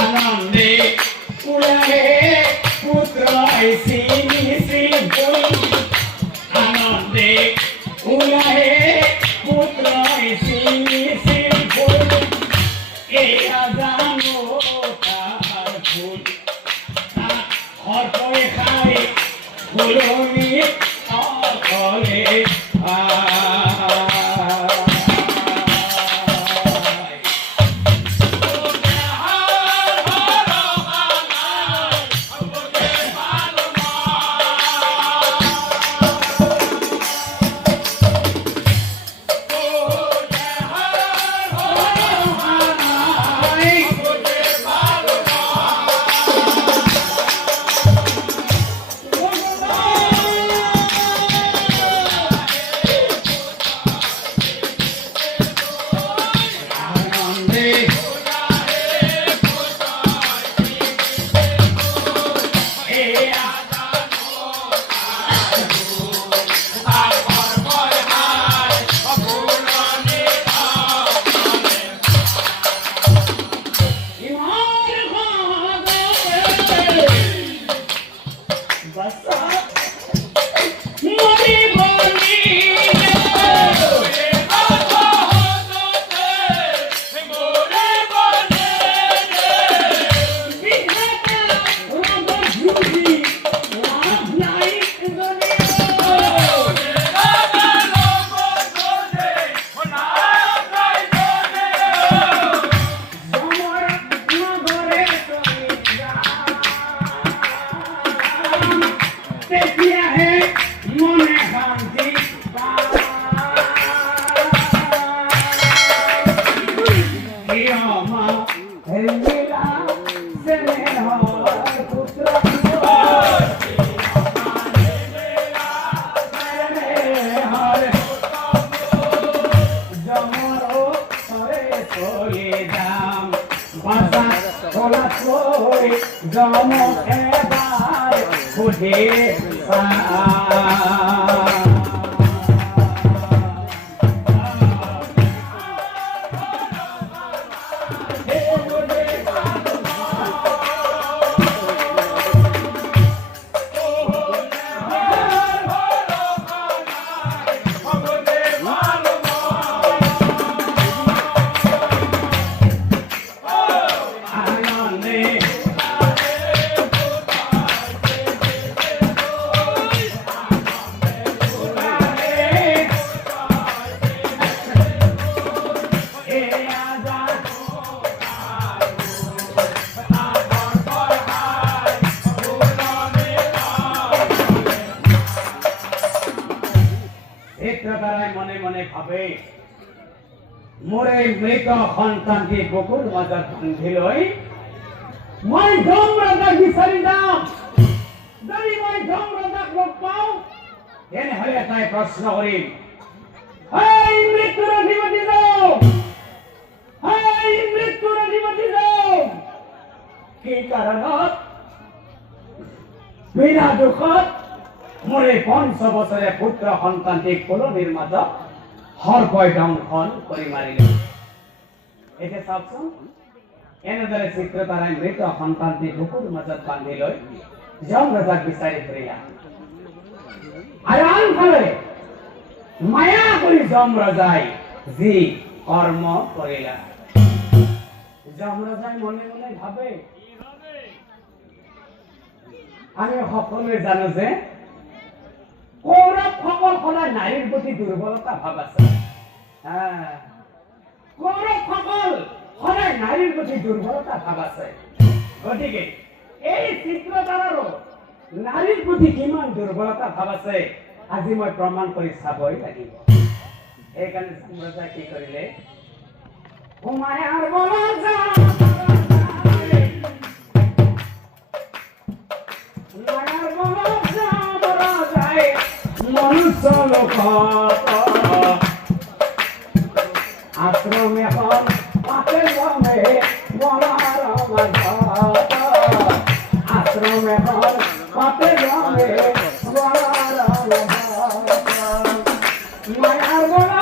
আনন্দে উড়ে পুত্র আনন্দে উড়ে পুত্র এই আজানো তার ফুল অর্পে খাই ফুলনি অকলে জম এবার বুঝে মনে মনে ভাবে মোরে মৃত সন্তানটি বকুল মাজত বান্ধি লৈ মই যম ৰাজাক বিচাৰি যাম। যদি মই যম ৰাজাক লগ পাওঁ তেনেহলে তাই প্ৰশ্ন কৰিম, হেই মৃত্যুৰ অধিপতি যম, হেই মৃত্যুৰ অধিপতি যম, কি কাৰণত বিনা দুখত মোৰ এই ৫ বছৰীয়া পুত্ৰ সন্তানটিক কলনীৰ মাজত হৰপয় দংশন কৰি মাৰিলে। এতিয়া চাওকচোন, এনেদৰে চিত্ৰতাৰাই মৃত সন্তানটি বুকুৰ মাজত বান্ধি লৈ যম ৰজাক বিচাৰি ফুৰিলা। আৰু আনফালে মায়া কৰি যম ৰজাই যি কৰ্ম কৰিলা। যম ৰজাই মনে মনে ভাবে, আমি সকলোৱে জানো যে কৌৰৱসকল সদায় নাৰীৰ প্ৰতি দুৰ্বলতা ভাৱ আছে। কৌৰৱসকল সদায় নাৰীৰ প্ৰতি দুৰ্বলতা ভাৱ আছে। গতিকে এই চিত্ৰতাৰো নাৰীৰ প্ৰতি কিমান দুৰ্বলতা ভাৱ আছে আজি মই প্ৰমাণ কৰি চাবই লাগিব। সেইকাৰণে যমৰাজাই কি কৰিলে, মনুষ্য লোক আশ্রম এখন পাতে জমে বলার মাঝত, আশ্রম এখন পাতে জমে বলার মাঝত, মায়ার বলা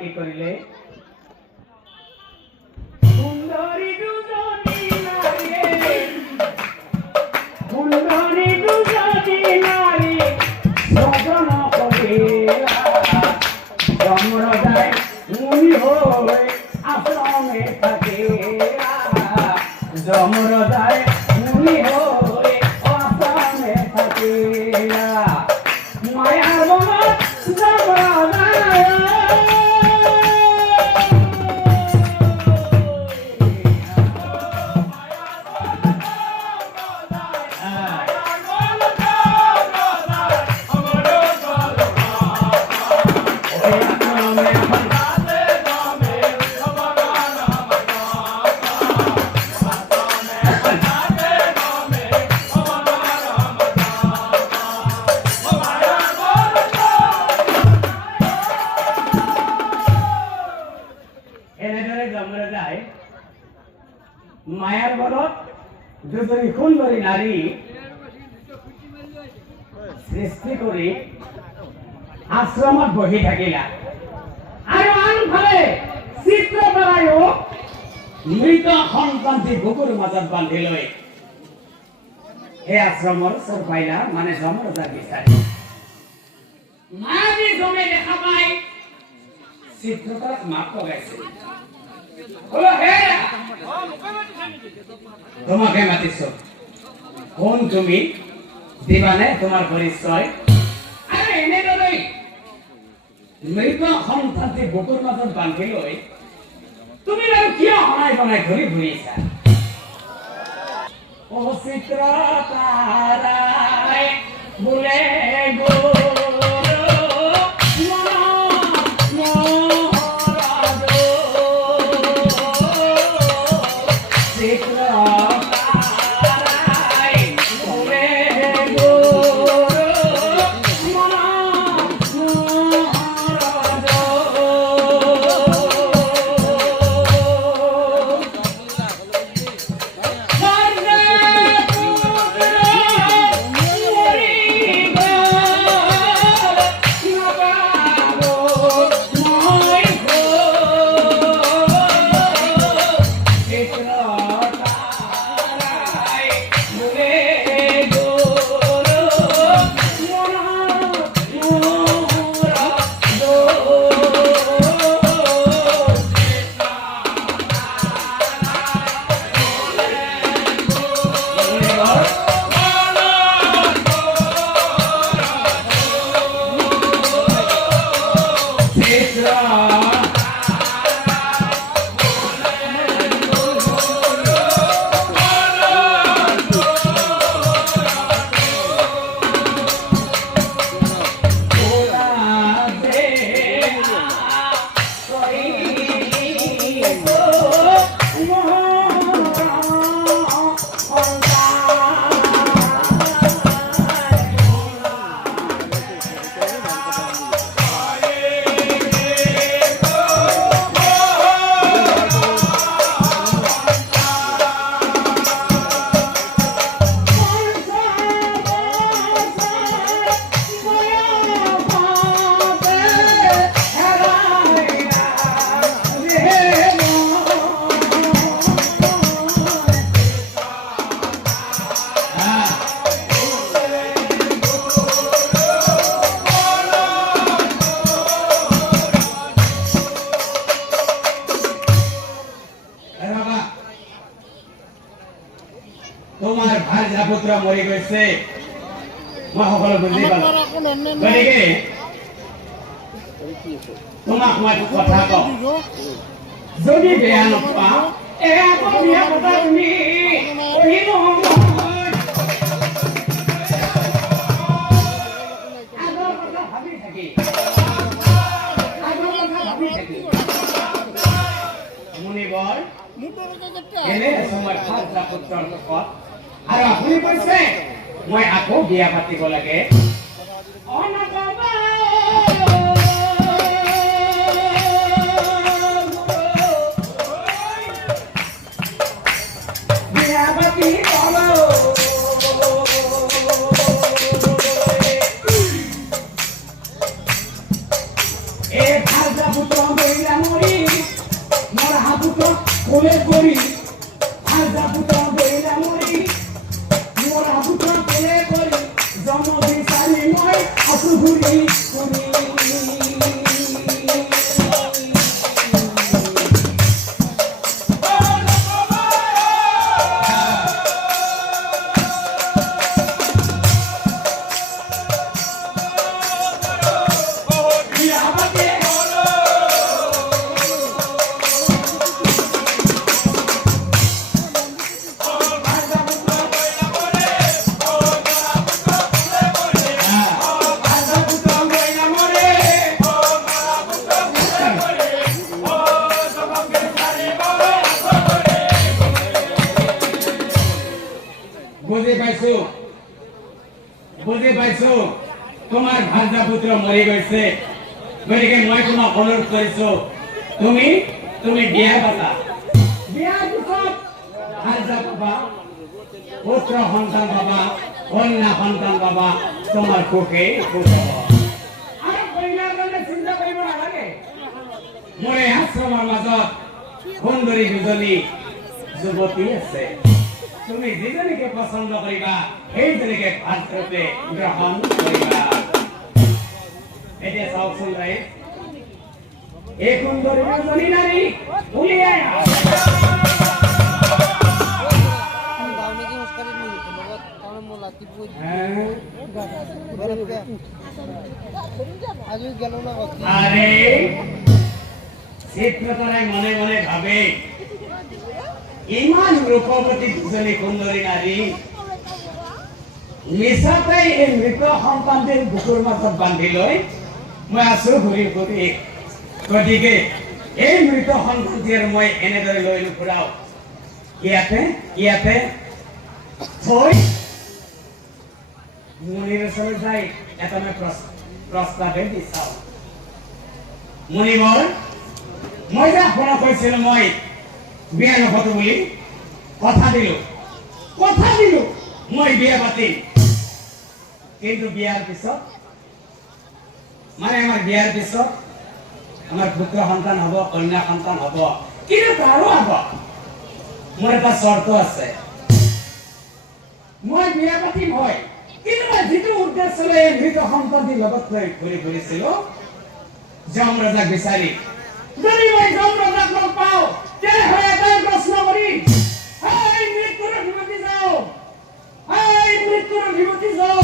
কি করিলে সুন্দরী দুজনী নারী সুন্দরী দুজনী নারী সজন করিলা সম্রদায় মুনি হয়ে আশ্রমে থাকিলা সম্রদায় মুনি হয়ে আশ্রমে থাকিলা মায়ার বনত সম্রদায় মায়ার বলত দুজনী সুন্দরী নারী সৃষ্টি কৰি আশ্ৰমত বহি থাকিলা আৰু আনফালে চিত্ৰকলায়ো মৃত সন্তানটি বুকুৰ মাজত বান্ধি লৈ এই আশ্ৰমৰ চোৰ পাইলা মানে যমৰজা বিচাৰি মায়াবী জমে দেখা পাই চিত্ৰকলাক মাত লগাইছিল তোমাকে মাতিছো কোন তুমি দিবানে তোমার পরিচয় আরে এনেদৰে মৃত সন্তানটি বুকুৰ মাজত বান্ধি লৈ তুমি আৰু কিয় হনাই বনাই ঘূৰি ঘূৰিছা ও চিত্ৰতাৰাই বোলে গো তোমার ভাইরা পুত্র মরে গেছে মই সকলো বুজি পালো গতিকে তোমাক মই কথা কওঁ যদি বেয়া নোপোৱা আকৌ বিয়া কথা তুমি পঢ়িব আগৰ কথা ভাবি থাকি মুনিবৰ এনে সময় ভাইৰা পুত্ৰৰ মুখত আৰু আপুনি কৈছে মই আকৌ বিয়া পাতিব লাগে বিয়া পাতি এই ভাইৰা পুত্ৰ তোমায় আসু ঘুরি তুমি বুঝে পাইছো তোমার ভাজা পুত্র মরে গেছে গতিকে মই তোমাক অনুৰোধ কৰিছো তুমি তুমি বিয়া পাতা বিয়াৰ পিছত ভাজা পাবা পুত্ৰ সন্তান পাবা কন্যা সন্তান পাবা তোমাৰ সুখে সুখ হ'ব আৰু কন্যাৰ কাৰণে চিন্তা কৰিব নালাগে মোৰ এই আশ্ৰমৰ মাজত সুন্দৰী দুজনী যুৱতী আছে তুমি যিজনীকে পছন্দ কৰিবা সেইজনীকে ভাতৃত্বে গ্ৰহণ কৰিবা এতিয়া চাওকচোন ভাই এই সুন্দৰী দুজনী নাৰী উলিয়াই আরে চিত্ৰতাৰে মনে মনে ভাবে ইমান ৰূপৱতী দুজনী সুন্দৰী নাৰী মিছাতেই এই মৃত সন্তানটিৰ বুকুৰ মাজত বান্ধি লৈ মই আছো ঘূৰি ঘূৰি গতিকে এই মৃত সন্তানটিৰ মই এনেদৰে লৈ নুফুৰাও ইয়াতে থৈ মুনিৰ ওচৰত যাই এটা মই প্ৰস্তাৱে দি চাওঁ মুনিবৰ মই যে আপোনাক কৈছিলো মই বিয়া নহতো বুলি কথা দিলো মই বিয়া পাতিম কিন্তু বিয়াৰ পিছত মানে আমাৰ বিয়াৰ পিছত আমাৰ পুত্ৰ সন্তান হ'ব কন্যা সন্তান হ'ব কিন্তু তাৰো হ'ব মোৰ এটা চৰ্ত আছে মই বিয়া পাতিম হয় কিন্তু মই যিটো উদ্দেশ্য লৈ মৃত সন্তানটিৰ লগত লৈ ঘূৰি ফুৰিছিলো যম ৰজাক বিচাৰি যদি মই যম ৰজাক লগ পাওঁ তেনেহ'লে এটাই প্ৰশ্ন কৰিম মৃত্যুৰ অভিমুখী যাওঁ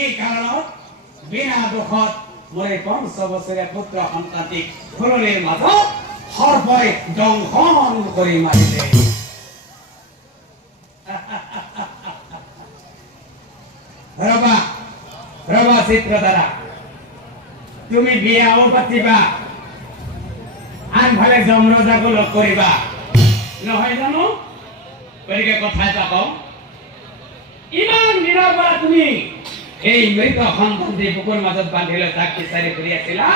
এই কাৰণত বিনা দুখত মোৰ এই ৫ বছৰীয়া পুত্ৰ সন্তানটিক ফুলনিৰ মাজত সৰ্পই দংশন কৰি মাৰিলে ৰবা চিত্ৰধাৰা তুমি বিয়াও পাতিবা আনফালে যমৰজাকো লগ কৰিবা নহয় জানো গতিকে কথা এটা কওঁ ইমান দিনৰ পৰা তুমি এই মৃত সন্তানটি বুকুৰ মাজত বান্ধি লৈ তাক বিচাৰি ফুৰি আছিলা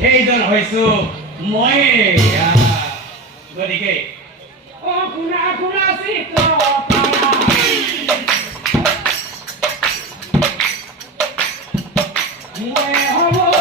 সেইজন হৈছো মই গতিকে শুনা চিত্ৰধাৰা মই হ'ব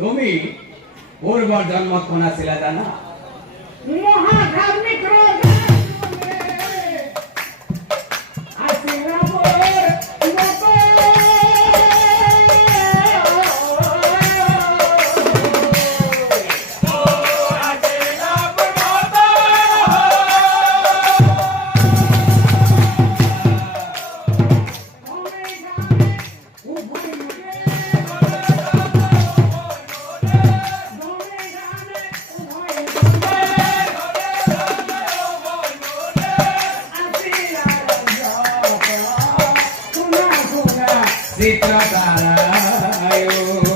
তুমি পূৰ্বৰ জন্মত কোন আছিলা জানা মহাধাৰ্মিক তারায়